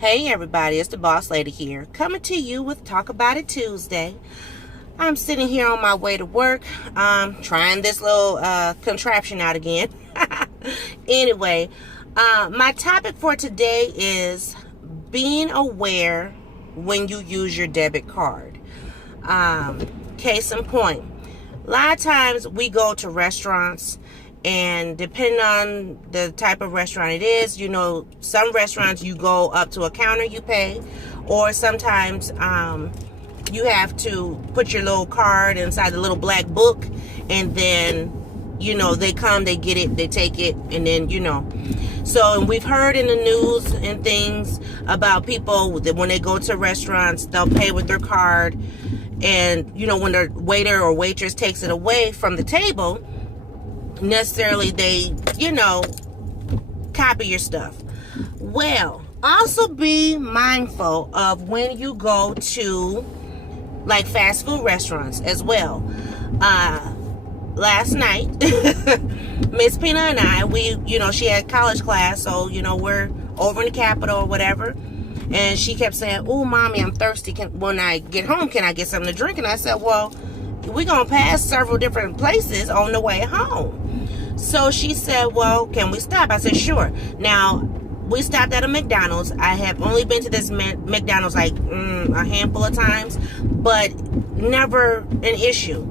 Hey everybody, it's the Boss Lady here, coming to you with Talk About It Tuesday. I'm sitting here on my way to work, trying this little contraption out again. Anyway, my topic for today is being aware when you use your debit card. Case in point, a lot of times we go to restaurants, and depending on the type of restaurant it is, you know, some restaurants you go up to a counter, you pay, or sometimes you have to put your little card inside the little black book, and then, you know, they come, they get it, they take it, and then, you know. So, and we've heard in the news and things about people that when they go to restaurants, they'll pay with their card, and, you know, when the waiter or waitress takes it away from the table, necessarily they, you know, copy your stuff. Well, also be mindful of when you go to like fast food restaurants as well. Last night Miss Pina and I, we, you know, she had college class, so, you know, we're over in the Capitol or whatever, and she kept saying, "Oh, mommy, I'm thirsty. When I get home, can I get something to drink?" And I said, "Well, we're gonna pass several different places on the way home." So she said, "Well, can we stop?" I said, "Sure." Now, we stopped at a McDonald's. I have only been to this McDonald's like a handful of times, but never an issue.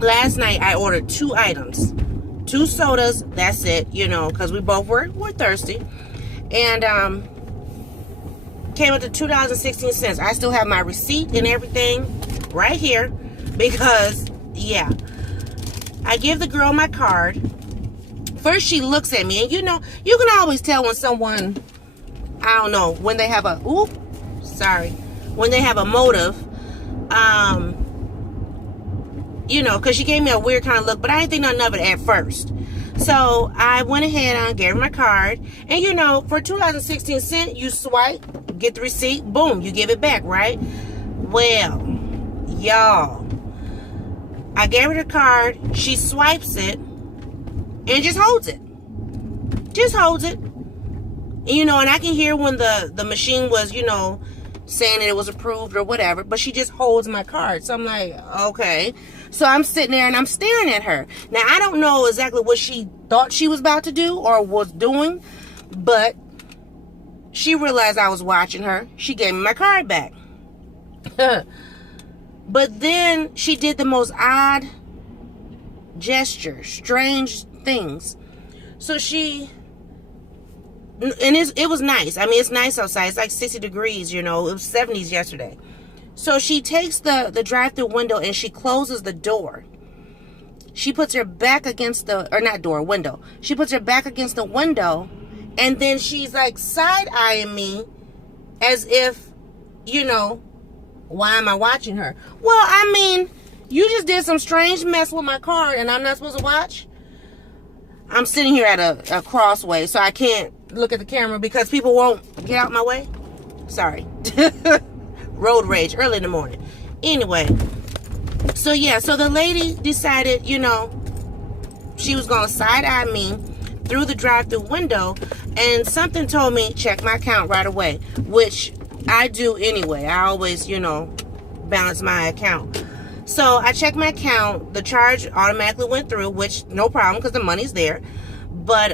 Last night, I ordered 2 items. 2 sodas, that's it, you know, because we both were thirsty. And came up to $2.16. I still have my receipt and everything right here because, yeah. I give the girl my card. First, she looks at me, and you know, you can always tell when someone, I don't know, when they have when they have a motive, you know, because she gave me a weird kind of look, but I didn't think nothing of it at first. So I went ahead and gave her my card, and you know, for $2.16, you swipe, get the receipt, boom, you give it back, right? Well, y'all, I gave her the card, she swipes it, and just holds it. Just holds it. And, you know, and I can hear when the machine was, you know, saying that it was approved or whatever, but she just holds my card. So I'm like, okay. So I'm sitting there and I'm staring at her. Now, I don't know exactly what she thought she was about to do or was doing, but she realized I was watching her. She gave me my card back. But then she did the most odd gesture, strange things. So she, and it was nice. I mean, it's nice outside. It's like 60 degrees, you know. It was 70s yesterday. So she takes the drive-thru window and she closes the door. She puts her back against window. She puts her back against the window, and then she's like side-eyeing me as if, you know, why am I watching her? Well, I mean, you just did some strange mess with my card and I'm not supposed to watch? I'm sitting here at a crossway, so I can't look at the camera because people won't get out my way. Sorry. Road rage early in the morning. Anyway, so yeah, so the lady decided, you know, she was going to side-eye me through the drive-thru window, and something told me, check my account right away, which I do anyway. I always, you know, balance my account. So I checked my account. The charge automatically went through, which no problem because the money's there. But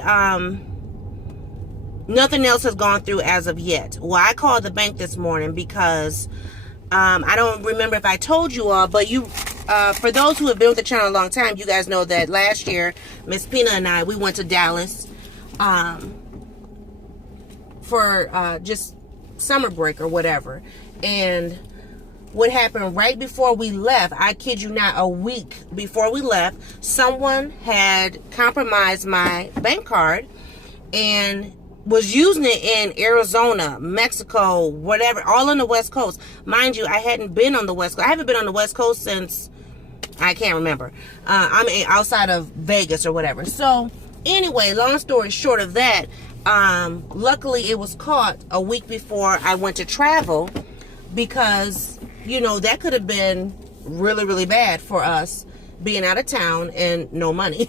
nothing else has gone through as of yet. Well, I called the bank this morning because I don't remember if I told you all, but you, for those who have been with the channel a long time, you guys know that last year, Miss Pina and I, we went to Dallas for just summer break or whatever. And what happened right before we left, I kid you not, a week before we left, someone had compromised my bank card and was using it in Arizona, Mexico, whatever, all on the West Coast. Mind you, I hadn't been on the West Coast. I haven't been on the West Coast since, I can't remember. I'm outside of Vegas or whatever. So anyway, long story short of that, luckily it was caught a week before I went to travel, because, you know, that could have been really, really bad for us being out of town and no money.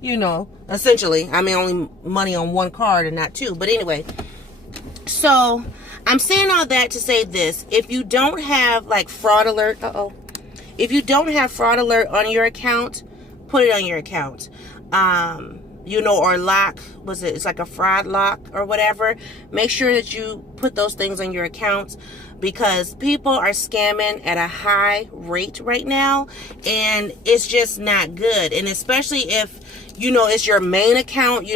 You know, essentially. I mean, only money on one card and not 2. But anyway, So I'm saying all that to say this. If you don't have like fraud alert, if you don't have fraud alert on your account, put it on your account. Or lock, it's like a fraud lock or whatever. Make sure that you put those things on your accounts, because people are scamming at a high rate right now, and it's just not good. And especially if, it's your main account,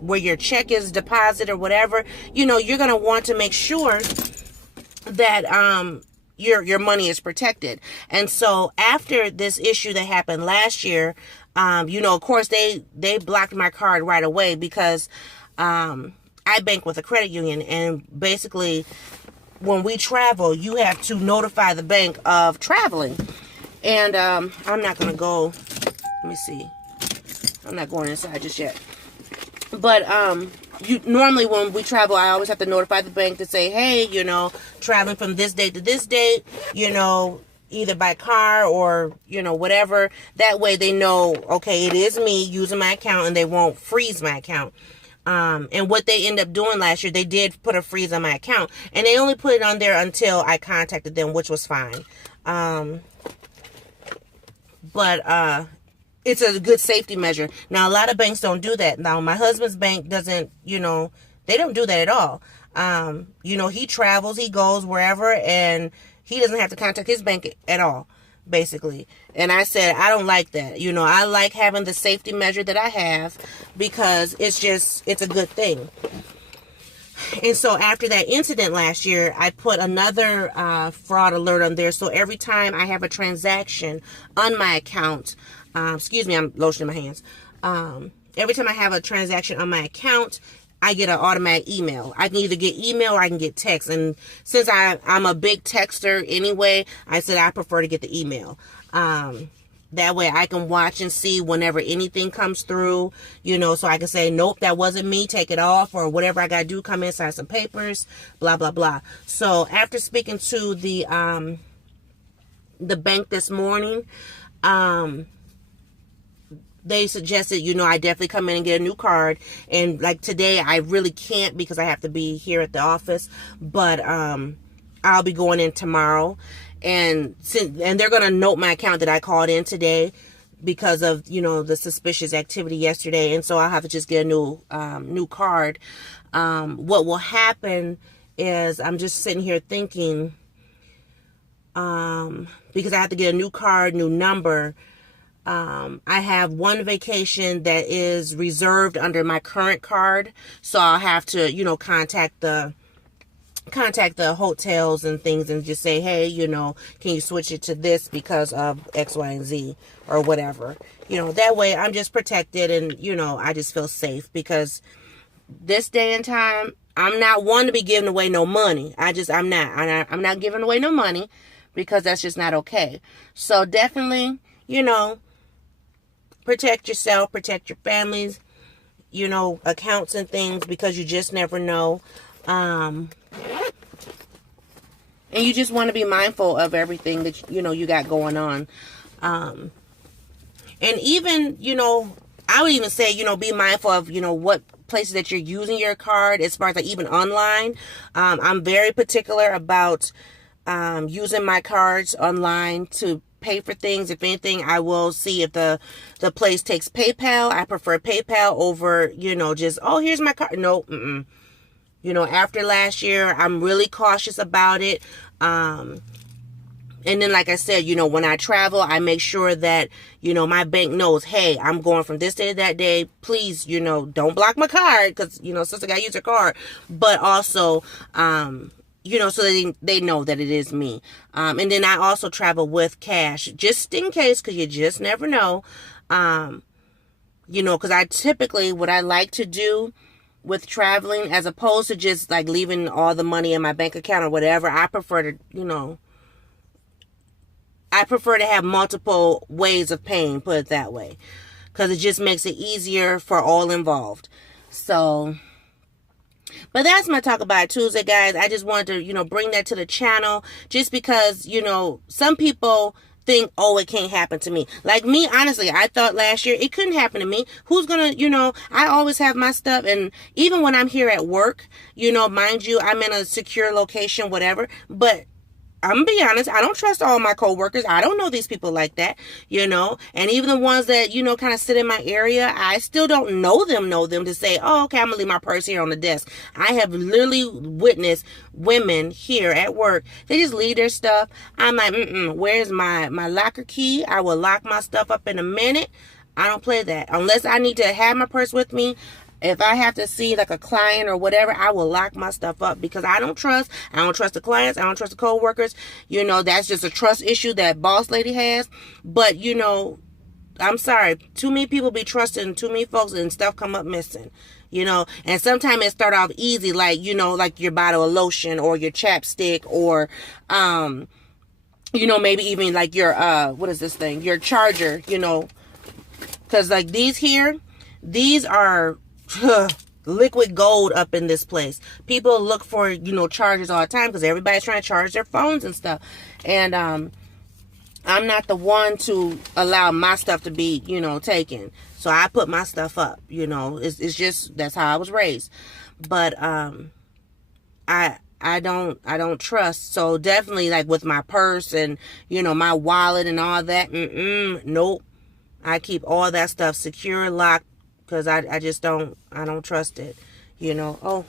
where your check is deposited or whatever, you're going to want to make sure that, your money is protected. And so after this issue that happened last year, of course they blocked my card right away, because I bank with a credit union, and basically when we travel, you have to notify the bank of traveling. And I'm not going to go, let me see. I'm not going inside just yet. But normally when we travel, I always have to notify the bank to say, hey, traveling from this date to this date, either by car or, whatever. That way they know, okay, it is me using my account, and they won't freeze my account. And what they end up doing last year, they did put a freeze on my account, and they only put it on there until I contacted them, which was fine. But it's a good safety measure. Now, a lot of banks don't do that. Now, my husband's bank doesn't, they don't do that at all. He travels, he goes wherever, and he doesn't have to contact his bank at all, basically. And I said, I don't like that. I like having the safety measure that I have, because it's a good thing. And so after that incident last year, I put another fraud alert on there. So every time I have a transaction on my account, excuse me, I'm lotioning my hands. Every time I have a transaction on my account, I get an automatic email. I can either get email or I can get text. And since I'm a big texter anyway, I said I prefer to get the email. That way I can watch and see whenever anything comes through, so I can say, nope, that wasn't me, take it off, or whatever I got to do, come in, sign some papers, blah, blah, blah. So after speaking to the bank this morning, they suggested, I definitely come in and get a new card. And like today, I really can't because I have to be here at the office. But I'll be going in tomorrow. And they're going to note my account that I called in today because of, the suspicious activity yesterday. And so I'll have to just get a new card. What will happen is I'm just sitting here thinking, because I have to get a new card, new number. I have one vacation that is reserved under my current card, so I'll have to, contact the hotels and things and just say, hey, can you switch it to this because of X, Y, and Z or whatever. That way I'm just protected, and, I just feel safe, because this day and time, I'm not one to be giving away no money. I'm not giving away no money, because that's just not okay. So definitely, protect yourself, protect your families, accounts and things, because you just never know. And you just want to be mindful of everything that, you got going on. And even, I would even say, be mindful of, what places that you're using your card, as far as like even online. I'm very particular about using my cards online to pay for things. If anything, I will see if the place takes PayPal. I prefer PayPal over, just, oh, here's my card. No, after last year, I'm really cautious about it. And then, like I said, when I travel, I make sure that, my bank knows, hey, I'm going from this day to that day. Please, don't block my card, because, sister got to use her card. But also, so they know that it is me. And then I also travel with cash, just in case, because you just never know. Because I typically, what I like to do with traveling, as opposed to just like leaving all the money in my bank account or whatever, I prefer to, have multiple ways of paying, put it that way, because it just makes it easier for all involved. So, but that's my Talk About It Tuesday, guys. I just wanted to, bring that to the channel, just because, some people, think, oh, it can't happen to me. Like me, honestly, I thought last year it couldn't happen to me. Who's gonna, I always have my stuff. And even when I'm here at work, mind you, I'm in a secure location, whatever, but I'm gonna be honest, I don't trust all my coworkers. I don't know these people like that, and even the ones that, kind of sit in my area, I still don't know them to say, oh, okay, I'm gonna leave my purse here on the desk. I have literally witnessed women here at work, they just leave their stuff. I'm like, where's my locker key? I will lock my stuff up in a minute. I don't play that. Unless I need to have my purse with me. If I have to see like a client or whatever, I will lock my stuff up because I don't trust the clients. I don't trust the co-workers. That's just a trust issue that boss lady has. But, I'm sorry. Too many people be trusting too many folks and stuff come up missing, and sometimes it start off easy, like, like your bottle of lotion or your chapstick or, maybe even like your, what is this thing? Your charger, because like these are liquid gold up in this place. People look for, chargers all the time because everybody's trying to charge their phones and stuff. And I'm not the one to allow my stuff to be, taken. So I put my stuff up, it's just, that's how I was raised. But I don't trust. So definitely like with my purse and, my wallet and all that, nope. I keep all that stuff secure, locked, because I just don't trust it, Oh,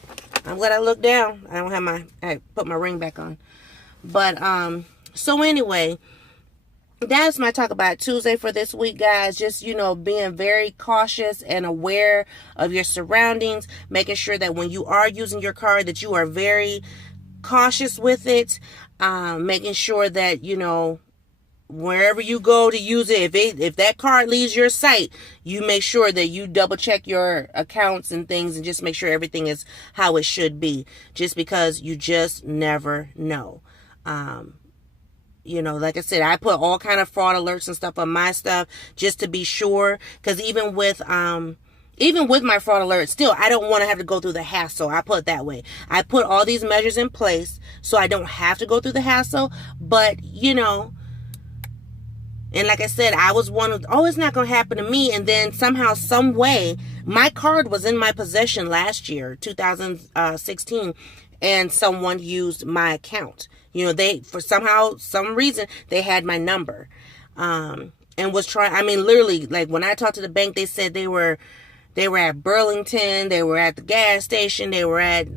I'm glad I looked down. I put my ring back on. But, so anyway, that's my Talk About Tuesday for this week, guys. Just, being very cautious and aware of your surroundings, making sure that when you are using your car that you are very cautious with it, making sure that, wherever you go to use it, if that card leaves your site, you make sure that you double check your accounts and things and just make sure everything is how it should be, just because you just never know. Like I said, I put all kind of fraud alerts and stuff on my stuff just to be sure, because even with my fraud alert, still, I don't want to have to go through the hassle. I put it that way. I put all these measures in place so I don't have to go through the hassle, but, and like I said, I was one of, oh, it's not going to happen to me. And then somehow, some way, my card was in my possession last year, 2016, and someone used my account. For some reason, they had my number, and was trying, literally, like when I talked to the bank, they said they were at Burlington, they were at the gas station, they were at,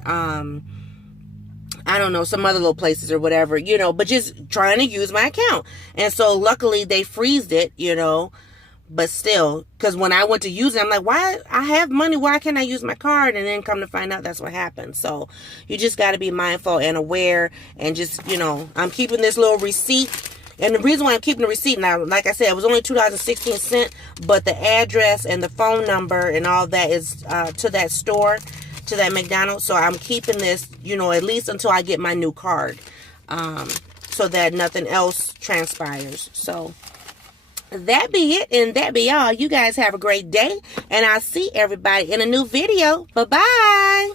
I don't know, some other little places or whatever, but just trying to use my account. And so luckily they freezed it, but still, because when I went to use it, I'm like, why? I have money. Why can't I use my card? And then come to find out that's what happened. So you just got to be mindful and aware, and just, I'm keeping this little receipt. And the reason why I'm keeping the receipt now, like I said, it was only $2.16, but the address and the phone number and all that is to that store, to that McDonald's. So I'm keeping this, at least until I get my new card, so that nothing else transpires. So that be it, and that be all. You guys have a great day, and I'll see everybody in a new video. Bye-bye.